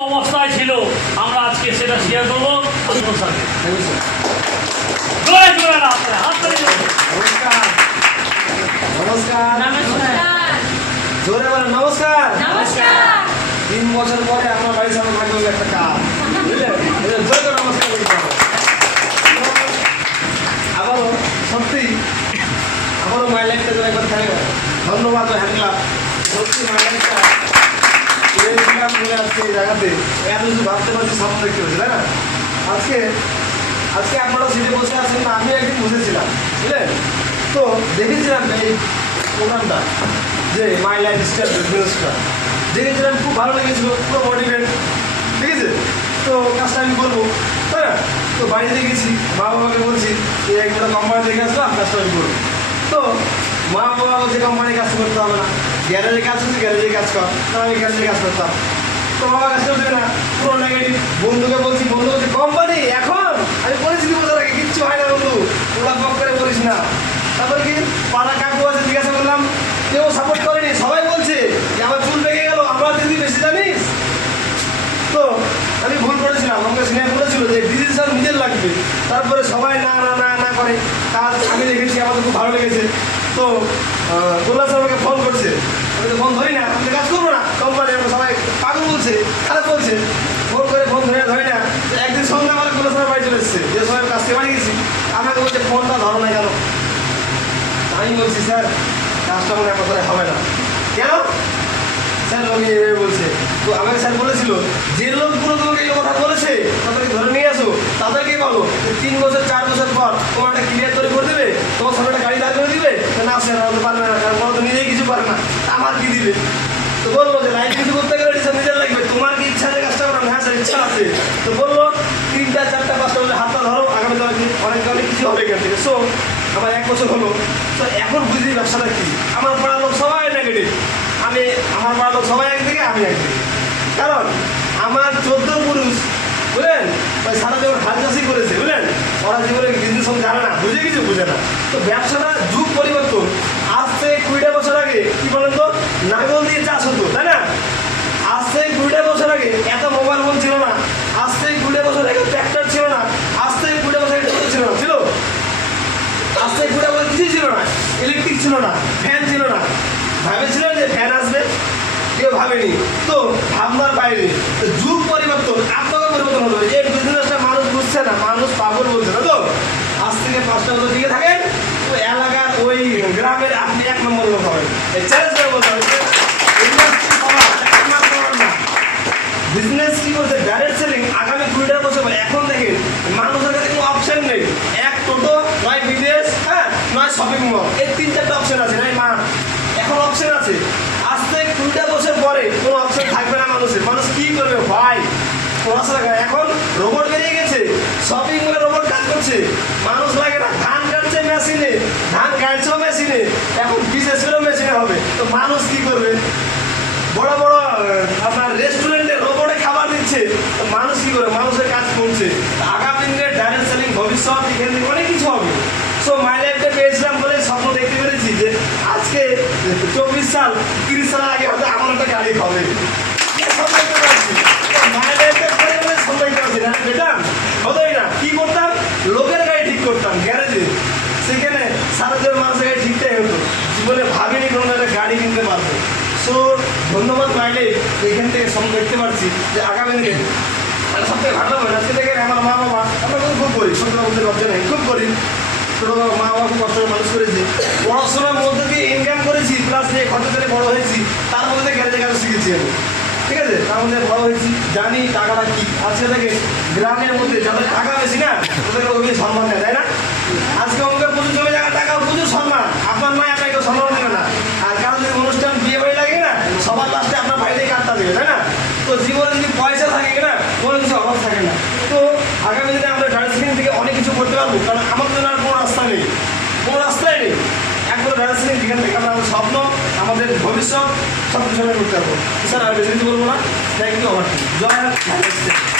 অবস্থায় ছিল আমরা আজকে সেটা শেয়ার করবো। নমস্কার। 3 বছর পরে আপনার বাড়ির সামনে থাকবে একটা কাজ, বুঝলেন? নমস্কার করতে হবে। আবারও সত্যি আবারও মাই লাইফটা তো একবার থাকে। ধন্যবাদ হ্যান্ড ক্লাব। সত্যি মাই লাইফটা বলে আজকে এই জায়গাতে এত কিছু ভাবতে পারছি, স্বপ্ন দেখতে পাচ্ছি, তাই না? আজকে আজকে আপনারা সিটে বসে আছেন না, আমি একদিন বসেছিলাম, বুঝলেন? তো দেখেছিলাম এই প্রোগ্রামটা, যে মাই লাইফ স্টাইল বিজনেসটা দেখেছিলাম, খুব ভালো লেগেছিলো, পুরো মোটিভেট, ঠিক আছে? তো কাজটা আমি করবো, তাই না? তো বাড়িতে গেছি, মা বাবাকে বলছি যে একটা কোম্পানি দেখে আসলাম, কাজটা আমি করবো। তো মা বাবা বলছে কোম্পানির কাজ করতে হবে না, গ্যারেজে কাজ হচ্ছে গ্যারেজে কাজ কর, তাহলে আমি গ্যারেজে কাজ করতাম। তো বাবা কাজ করছে না, পুরো নেগেটিভ। বন্ধুকে বলছি, বন্ধু বলছে কোম্পানি এখন, আমি বলেছি বছর আগে কিচ্ছু হয় না বন্ধু, ওরা বক করে বলিস না। তারপর কি পাড়া কাকু আছে জিজ্ঞাসা করলাম, কেউ সাপোর্ট করেনি, সবাই বলছে যে আমার চুল পেকে গেল, আমরা দিদি বেশি জানিস। তো আমি ভুল করেছিলাম, আমাকে সিনিয়র বলেছিল যে ডিসিশন নিজের লাগবে, তারপরে সবাই না না না না করে কাজ আমি দেখেছি, আমাদের খুব ভালো লেগেছে। তো গোল্লা স্যার আমাকে ফোন করছে, আমি তো ফোন ধরি না, আমি তো কাজ করবো না, কোম্পানি আমরা সবাই পাগল বলছে, খারাপ বলছে, ফোন করে ফোন ধরি না। একদিন সন্ধ্যা আমার গোল্লা স্যার বাড়ি চলে এসছে, যে সময় কাজ থেকে বাড়ি গেছি, আমাকে বলছে ফোনটা ধরো না কেন? আমি বলছি স্যার কাজটা মনে আমার করে হবে না। কেন স্যার? লোকে বলছে। তো আমাকে স্যার বলেছিল যে লোকগুলো তোমাকে এই কথা বলেছে তাদেরকে ধরে নিয়ে আসো, তাদেরকে বলো 3 বছর 4 বছর পর তোমার একটা ক্লিয়ার তৈরি করে দেবে, তোমার সামনে একটা গাড়ি দাঁড় করে দিবে। না স্যার আমাকে পারবে না, কারণ ওরা তো নিজেই কিছু পারে না, আমার কি দিবে? তো বললো যে লাইফ কিছু করতে গেলে ডিসিশন নিজের লাগবে, তোমার কি ইচ্ছা আছে কাজটা করার? হ্যাঁ স্যার ইচ্ছা আছে। তো বললো 3টা 4টা 5টা বলে হাতটা ধরো, আগামী দিনে অনেক কিছু হবে এখান থেকে। সো আমার 1 বছর হলো, তো এখন বুঝি ব্যবসাটা কি। আমার পাড়ার লোক সবাই নেগেটিভ, আমার পাড়ার লোক সবাই একদিকে, আমি একদিকে। কারণ আমার 14 পুরুষ, বুঝলেন, ওই সারা জীবন হাল চাষই করেছে, বুঝলেন, ওরা জীবনে বিজনেস জানে না, বুঝে কিছু বুঝে না। তো ব্যবসাটা যুগ পরিবর্তন। আজ থেকে 20টা বছর আগে কি বলেন তো, নাঙ্গল দিয়ে চাষ হতো, তাই না? আজ থেকে 20টা বছর আগে এত মোবাইল ফোন ছিল না, আজ থেকে 20টা বছর আগে ট্র্যাক্টর ছিল না, আজ থেকে 20টা বছর আগে ছিল না, ছিল আজ থেকে 20টা বছর কিছুই ছিল না, ইলেকট্রিক ছিল না, ফ্যান ছিল না। ভেবেছিলেন যে ফ্যান আসবে? কেউ ভাবেনি। তো ভাবনার বাইরে যুগ পরিবর্তন, আপনাকে পরিবর্তন হলো। এই বিজনেসটা মানুষ বুঝছে না, মানুষ পাগল বলছে না। তো আজ থেকে 5টা বছর দিকে থাকেন, তো এলাকার ওই গ্রামের আপনি 1 নম্বর লোক হবেন। এই চ্যালেঞ্জ করে বলতে হবে বিজনেস কি বলছে, ডাইরেক্ট সেলিং। আগামী 20টা বছর এখন দেখেন মানুষের কাছে কোনো অপশন নেই, এক টোটো, নয় বিদেশ, হ্যাঁ, নয় শপিং মল, এই 3-4টা অপশন আছে, নয় মা এখন অপশন আছে। আজ থেকে 20টা বছর পরে কোনো অপশন থাকবে না মানুষের। মানুষ কি করবে ভাই? পড়াশোনা করে, এখন রোবট বেরিয়ে গেছে, শপিং মলে রোবট কাজ করছে, মানুষ লাগে না। ধান কাটছে মেশিনে, ধান কাটছেও মেশিনে, এখন বিশেষ করে মেশিনে হবে। তো মানুষ কি করবে? বড় বড় আপনার রেস্টুরেন্টে রোবটে খাবার দিচ্ছে, তো মানুষ কি করে? মানুষের কাজ করছে। আগামী দিনে ডাইরেক্ট সেলিং ভবিষ্যৎ এখান থেকে অনেক কিছু হবে। সো মাই লাইফটা পেয়েছিলাম বলে স্বপ্ন দেখতে পেরেছি যে আজকে 24 সাল 30 সাল আগে হয়তো আমার একটা গাড়ি হবে। মাই লাইফটা করে বলে স্বপ্ন দেখতে পাচ্ছি না, বেটা হতোই না। কি করতাম? লোকের গাড়ি ঠিক করতাম গ্যারেজে, সেখানে সারা জীবন মানুষের গাড়ি ঠিকঠাক হতো। জীবনে ভাবিনি কোনো একটা গাড়ি কিনতে পারবো। সো ধন্যবাদ মাই লাইফ, এখান থেকে স্বপ্ন দেখতে পারছি যে আগামী দিনে সব থেকে ভালো হবে। আজকে দেখেন আমার মা বাবা, আমরা কিন্তু খুব করি, সত্যি বলতে লজ্জা নেই, খুব করি। ছোটো মা বাবা খুব কষ্ট করে মানুষ করেছি, পড়াশোনার মধ্যে দিয়ে ইনকাম করেছি, প্লাস যে খরচা করে বড়ো হয়েছি, তার মধ্যে গ্যারেজে কাজ শিখেছি আমি, ঠিক আছে? তার মধ্যে বড়ো হয়েছি, জানি টাকাটা কি। আজকে থেকে গ্রামের মধ্যে যাদের টাকা বেশি না, তাদেরকে ওই সম্মান দেয়, তাই না? আজকে অঙ্কের প্রচুর জমি জায়গার টাকা প্রচুর সম্মান, আপনার মায় আপনাকে সম্মান দেবে না। আর কারো যদি অনুষ্ঠান বিয়ে বাড়ি লাগে না, সবার লাস্টে আপনার বাড়িতেই কাটটা দেবে, তাই না? তো জীবনে যদি পয়সা থাকে না, কোনো কিছু অভাব থাকে না। তো আগামী দিনে আমরা ডাইরেক্ট সেলিং থেকে অনেক কিছু করতে পারবো, কারণ আমার জন্য আর কোনো রাস্তা নেই, কোনো রাস্তাই নেই। একবার ডাইরেক্ট সেলিং যেখান থেকে আমরা আমাদের স্বপ্ন, আমাদের ভবিষ্যৎ সব কিছু করতে পারবো। স্যার আর বেশি কিছু বলবো না, থ্যাংক ইউ। আমার জয়।